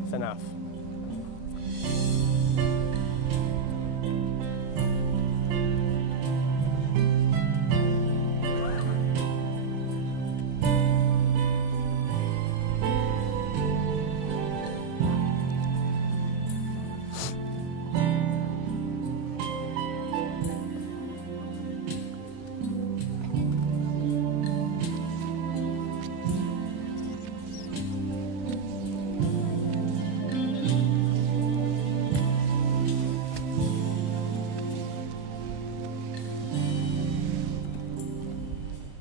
That's enough.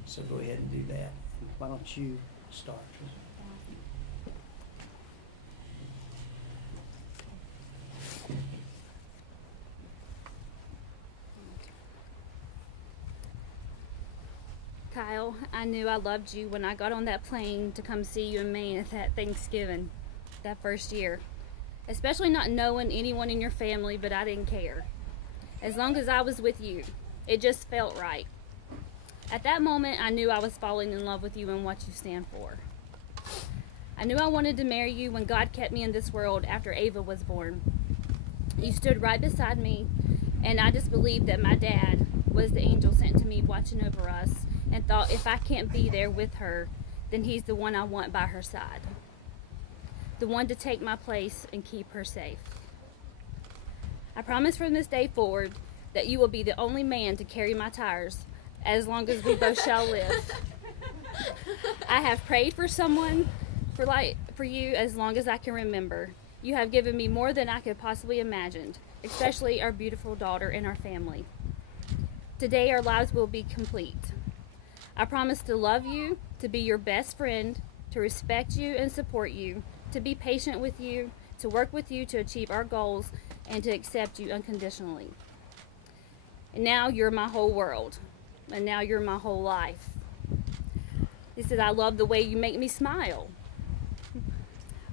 So go ahead and do that. Why don't you start? Kyle, I knew I loved you when I got on that plane to come see you in Maine at that Thanksgiving, that first year. Especially not knowing anyone in your family, but I didn't care. As long as I was with you, it just felt right. At that moment, I knew I was falling in love with you and what you stand for. I knew I wanted to marry you when God kept me in this world after Ava was born. You stood right beside me, and I just believed that my dad was the angel sent to me watching over us, and thought if I can't be there with her, then he's the one I want by her side. The one to take my place and keep her safe. I promise from this day forward that you will be the only man to carry my tires as long as we both shall live. I have prayed for someone for you as long as I can remember. You have given me more than I could possibly imagine, especially our beautiful daughter and our family. Today our lives will be complete. I promise to love you, to be your best friend, to respect you and support you, to be patient with you, to work with you to achieve our goals, and to accept you unconditionally. And now you're my whole world. And now you're my whole life. He said, I love the way you make me smile.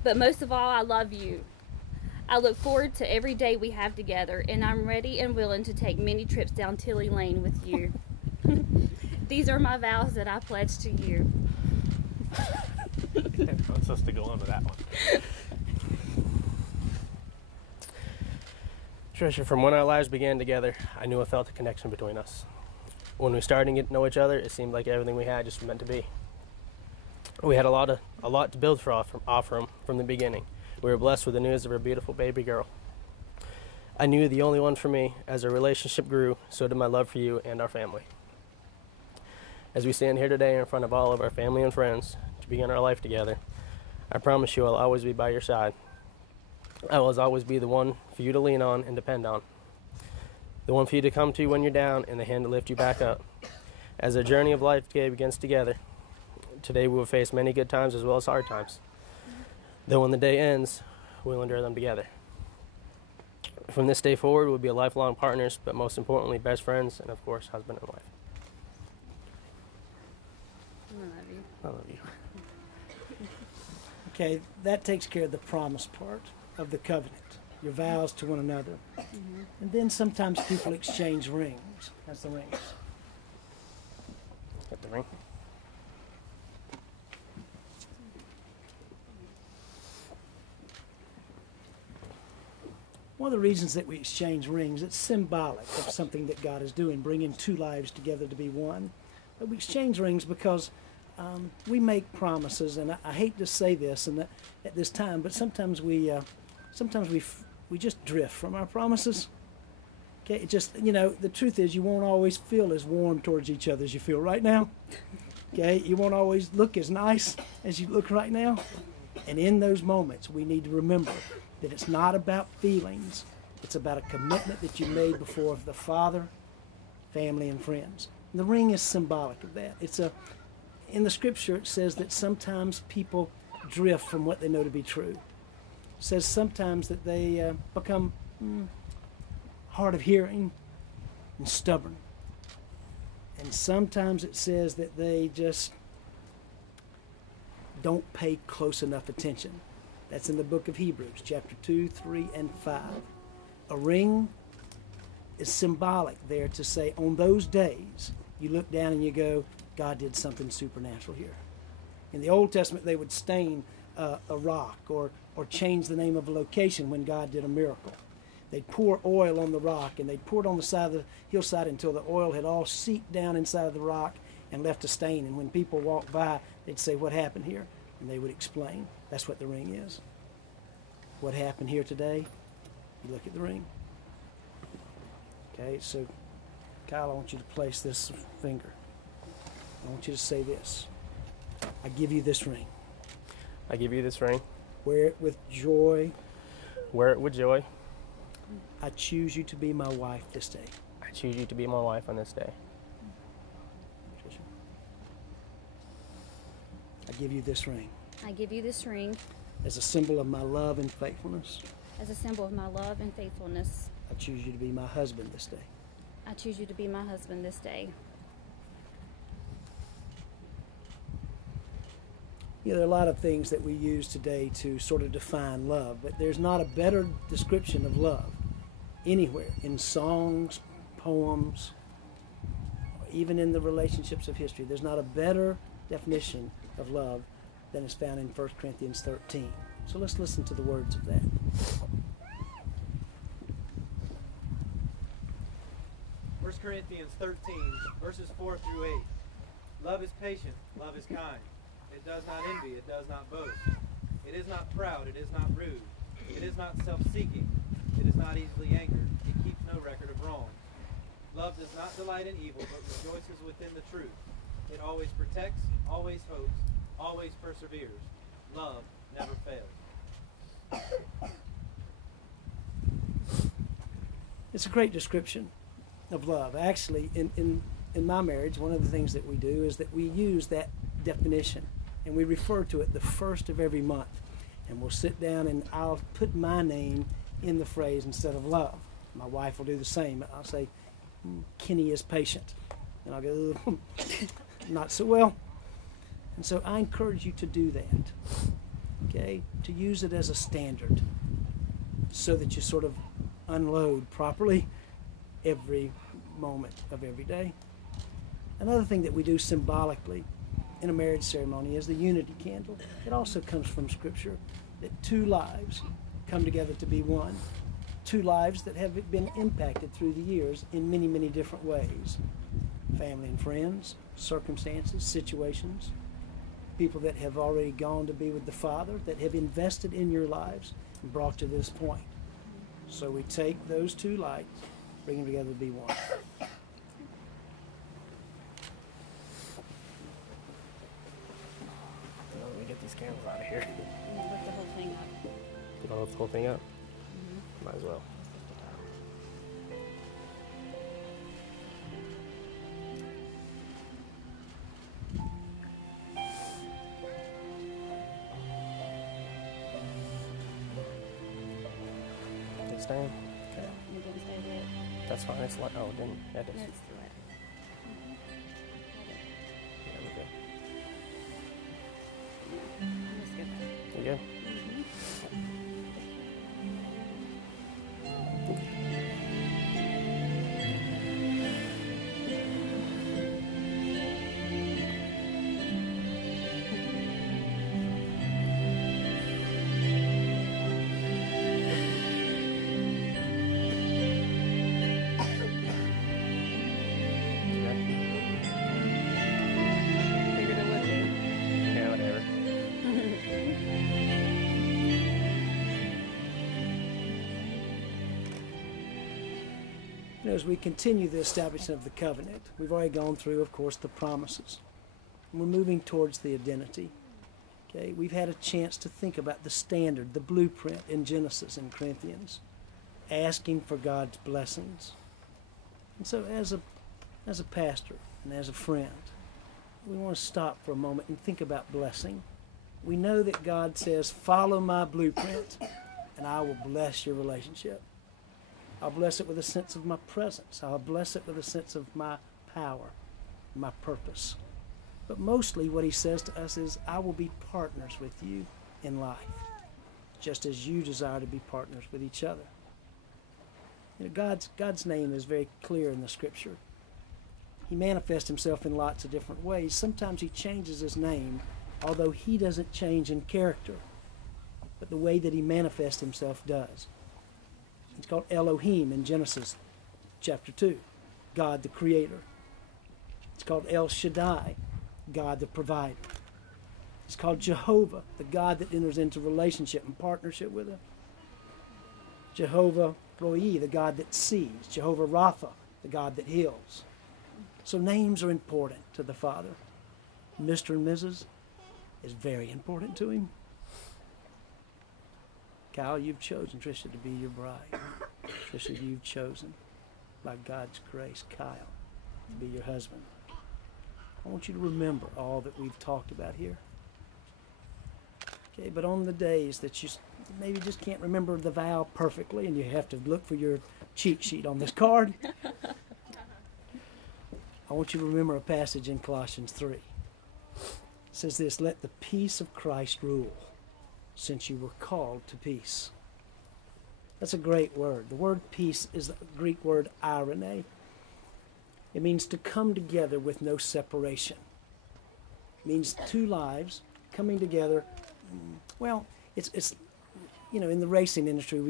But most of all, I love you. I look forward to every day we have together, and I'm ready and willing to take many trips down Tilly Lane with you. These are my vows that I pledge to you. I was supposed to go on with that one. Tricia, from when our lives began together, I knew I felt a connection between us. When we started to get to know each other, it seemed like everything we had just meant to be. We had a lot to build off from the beginning. We were blessed with the news of our beautiful baby girl. I knew the only one for me. As our relationship grew, so did my love for you and our family. As we stand here today in front of all of our family and friends to begin our life together, I promise you I'll always be by your side. I will always be the one for you to lean on and depend on. The one for you to come to when you're down, and the hand to lift you back up. As our journey of life today begins together, today we will face many good times as well as hard times. Though when the day ends, we'll endure them together. From this day forward, we'll be lifelong partners, but most importantly, best friends, and of course, husband and wife. I love you. I love you. Okay, that takes care of the promise part of the covenant, your vows to one another. And then sometimes people exchange rings. That's the rings. Get the ring. One of the reasons that we exchange rings, it's symbolic of something that God is doing, bringing two lives together to be one. But we exchange rings because we make promises, and I hate to say this at this time, but sometimes we just drift from our promises. Okay, it just, the truth is you won't always feel as warm towards each other as you feel right now. Okay, you won't always look as nice as you look right now. And in those moments, we need to remember that it's not about feelings. It's about a commitment that you made before the Father, family, and friends. And the ring is symbolic of that. In the Scripture, it says that sometimes people drift from what they know to be true. It says sometimes that they become hard of hearing and stubborn. And sometimes it says that they just don't pay close enough attention. That's in the book of Hebrews, chapter 2, 3, and 5. A ring is symbolic there to say on those days you look down and you go, God did something supernatural here. In the Old Testament, they would stain a rock or change the name of a location when God did a miracle. They'd pour oil on the rock, and they'd pour it on the side of the hillside until the oil had all seeped down inside of the rock and left a stain. And when people walked by, they'd say, what happened here? And they would explain. That's what the ring is. What happened here today? You look at the ring. Okay, so Kyle, I want you to place this finger. I want you to say this. I give you this ring. I give you this ring. Wear it with joy. Wear it with joy. I choose you to be my wife this day. I choose you to be my wife on this day. I give you this ring. I give you this ring as a symbol of my love and faithfulness. as a symbol of my love and faithfulness. I choose you to be my husband this day. I choose you to be my husband this day. You know, there are a lot of things that we use today to sort of define love, but there's not a better description of love anywhere, in songs, poems, even in the relationships of history. There's not a better definition of love than is found in 1 Corinthians 13. So let's listen to the words of that. Corinthians 13, verses 4 through 8. Love is patient, love is kind. It does not envy, it does not boast. It is not proud, it is not rude. It is not self-seeking. It is not easily angered. It keeps no record of wrongs. Love does not delight in evil, but rejoices within the truth. It always protects, always hopes, always perseveres. Love never fails. It's a great description of love. Actually, in my marriage, one of the things that we do is that we use that definition and we refer to it the first of every month. And we'll sit down and I'll put my name in the phrase instead of love. My wife will do the same. I'll say, Kenny is patient. And I'll go, not so well. And so I encourage you to do that, okay? To use it as a standard so that you sort of unload properly every moment of every day. Another thing that we do symbolically in a marriage ceremony is the unity candle. It also comes from Scripture that two lives come together to be one. Two lives that have been impacted through the years in many, many different ways. Family and friends, circumstances, situations, people that have already gone to be with the Father, that have invested in your lives and brought to this point. So we take those two lights, bring them together to be one. Let me get these candles out of here. Lift the whole thing up. You want to lift the whole thing up? Might as well. It's staying? Okay. It didn't stay lit. That's fine. It's like, oh, it didn't. Yeah, it is. No, it's lit. Yeah, we're good. Let's get that. You good? Figured it would be. Yeah, whatever. You know, as we continue the establishment of the covenant, we've already gone through, of course, the promises. And we're moving towards the identity. Okay, we've had a chance to think about the standard, the blueprint in Genesis and Corinthians, asking for God's blessings. And so as a pastor and as a friend, we want to stop for a moment and think about blessing. We know that God says, follow my blueprint and I will bless your relationship. I'll bless it with a sense of my presence. I'll bless it with a sense of my power, my purpose. But mostly what he says to us is, I will be partners with you in life, just as you desire to be partners with each other. You know, God's name is very clear in the Scripture. He manifests himself in lots of different ways. Sometimes he changes his name, although he doesn't change in character, but the way that he manifests himself does. It's called Elohim in Genesis chapter 2, God the Creator. It's called El Shaddai, God the Provider. It's called Jehovah, the God that enters into relationship and partnership with him. Jehovah Roi, the God that sees. Jehovah Rapha, the God that heals. So names are important to the Father. Mr. and Mrs. is very important to him. Kyle, you've chosen Tricia to be your bride. Tricia, you've chosen, by God's grace, Kyle to be your husband. I want you to remember all that we've talked about here. Okay, but on the days that you maybe just can't remember the vow perfectly and you have to look for your cheat sheet on this card, I want you to remember a passage in Colossians 3. It says this, let the peace of Christ rule, since you were called to peace. That's a great word. The word peace is the Greek word irene. It means to come together with no separation. It means two lives coming together. Well, it's you know, in the racing industry, a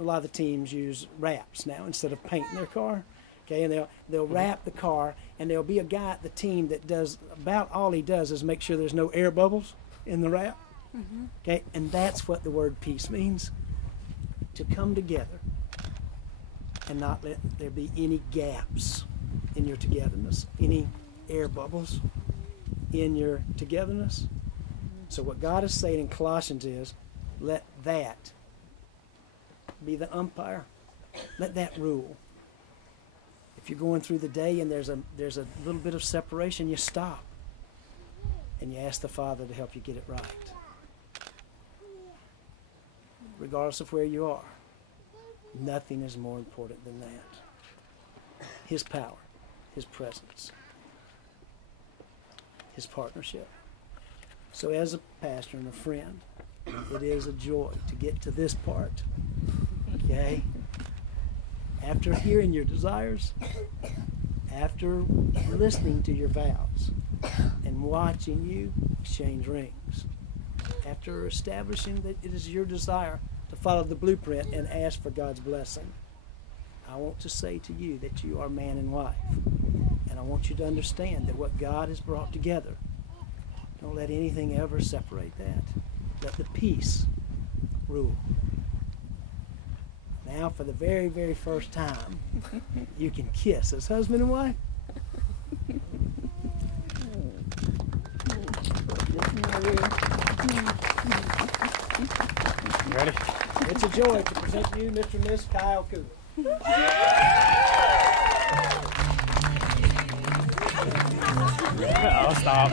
lot of the teams use wraps now instead of painting their car. Okay, and they'll wrap the car, and there'll be a guy at the team that does about all he does is make sure there's no air bubbles in the wrap. Mm-hmm. Okay, and that's what the word peace means. To come together and not let there be any gaps in your togetherness, any air bubbles in your togetherness. So what God is saying in Colossians is, let that be the umpire. Let that rule. If you're going through the day and there's a little bit of separation, you stop and you ask the Father to help you get it right. Regardless of where you are, nothing is more important than that. His power, His presence, His partnership. So as a pastor and a friend, it is a joy to get to this part. Okay? After hearing your desires, after listening to your vows, and watching you exchange rings, after establishing that it is your desire to follow the blueprint and ask for God's blessing, I want to say to you that you are man and wife. And I want you to understand that what God has brought together, don't let anything ever separate that. Let the peace rule. Now, for the very, very first time, you can kiss as husband and wife. Ready? It's a joy to present to you Mr. and Miss Kyle Coolidge. I'll stop.